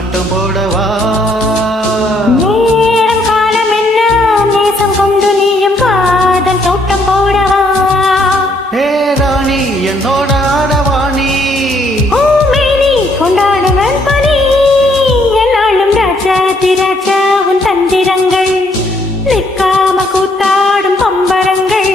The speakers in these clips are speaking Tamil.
ஆட்டம் போடவா நேரம் காலம் என்ன நேசம் கொண்டு நீயும் காதல் தோட்டம் போடவா ஏ ராணி என்னோட ஆடவாணி மேனி கொண்டாடுவன் பனி என்னாலும் ராஜா திராஜா உன் தந்திரங்கள் நிற்காம கூத்தாடும் பம்பரங்கள்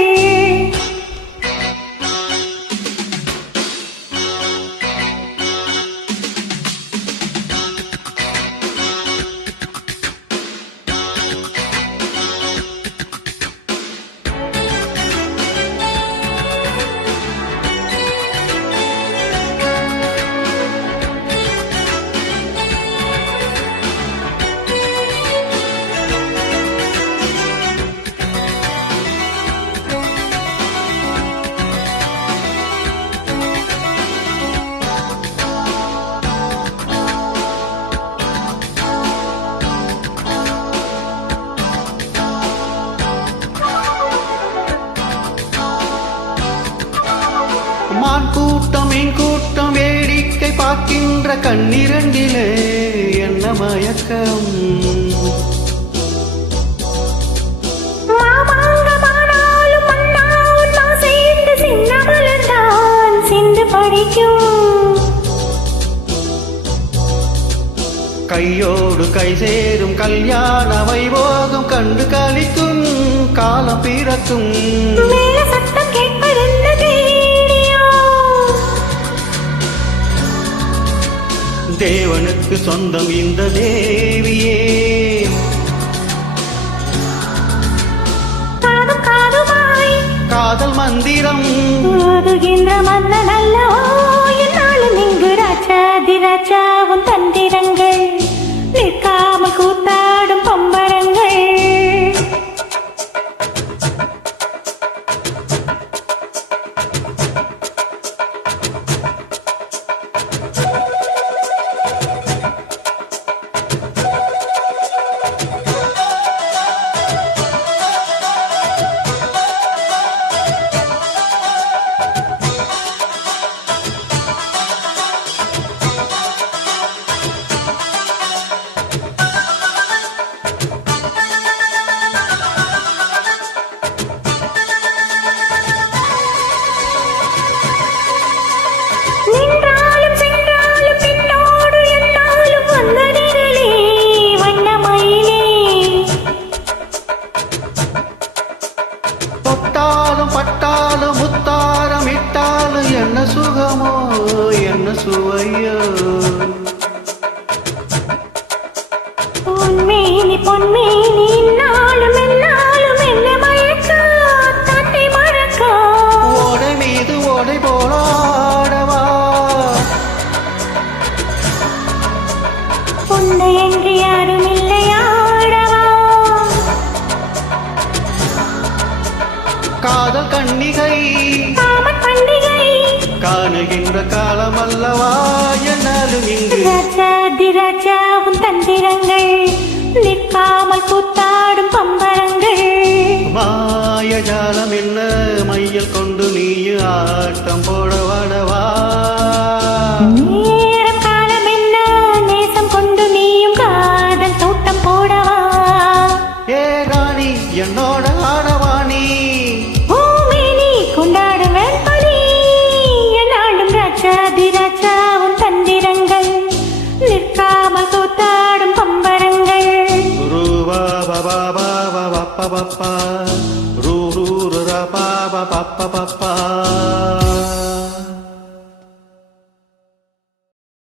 மான் கூட்டம் மீன் கூட்டம் வேடிக்கை பார்க்கின்ற கண்ணிரண்டிலே என்ன மயக்கம் மாமாங்கமானாலும் மன்னாவும் நான் சேர்ந்து சின்னமலர்தான் சிந்து படிக்கும் கையோடு கை சேரும் கல்யாண வைபோகம் கண்டு கழிக்கும் காலம் பிறக்கும் மேல சத்தம் கேட்பதென்ன தேவனுக்கு சொந்தம் இந்த தேவியே காதும் காதுமாய் காதல் மந்திரம் ஓதுகின்ற மன்னன் அல்லவோ என்னாலும் இங்கு ராஜாதிராஜா உன் தந்திரங்கள் நிற்காமல் கூத்தாடும் பம்பரங்கள் பட்டாலும் முத்தாரம் இட்டாலும் என்ன சுகமோ என்ன சுவையோ பொன்மேனி பொன்மேனி நாளும் என்னாலும் என்ன மயக்க தன்னை மறக்க ஓடை மீது ஓடை போலாடவா உன்னை என்று யாரும் இல்லையாடவா காதல் கண்ணிகை காமன் பண்டிகை காணுகின்ற காலம் அல்லவா என்னாலும் இங்கு ராஜாதிராஜா உன் தந்திரங்கள் நிற்காமல் கூத்தாடும் பம்பரங்கள் மாயஜாலம் என்ன மையல் கொண்டு நீ ஆட்டம் போட வாடவா நேரம் காலம் என்ன நேசம் கொண்டு நீயும் காதல் தோட்டம் போடவா ஏ ராணி என்னோட ஆடவாணி பூமேனி கொண்டாடுவன் பனி என்னாலும் ராஜாதிராஜா உன் தந்திரங்கள் நிற்காமல் கூத்தாடும் பம்பரங்கள் ரூபா பபா பபா பப்பா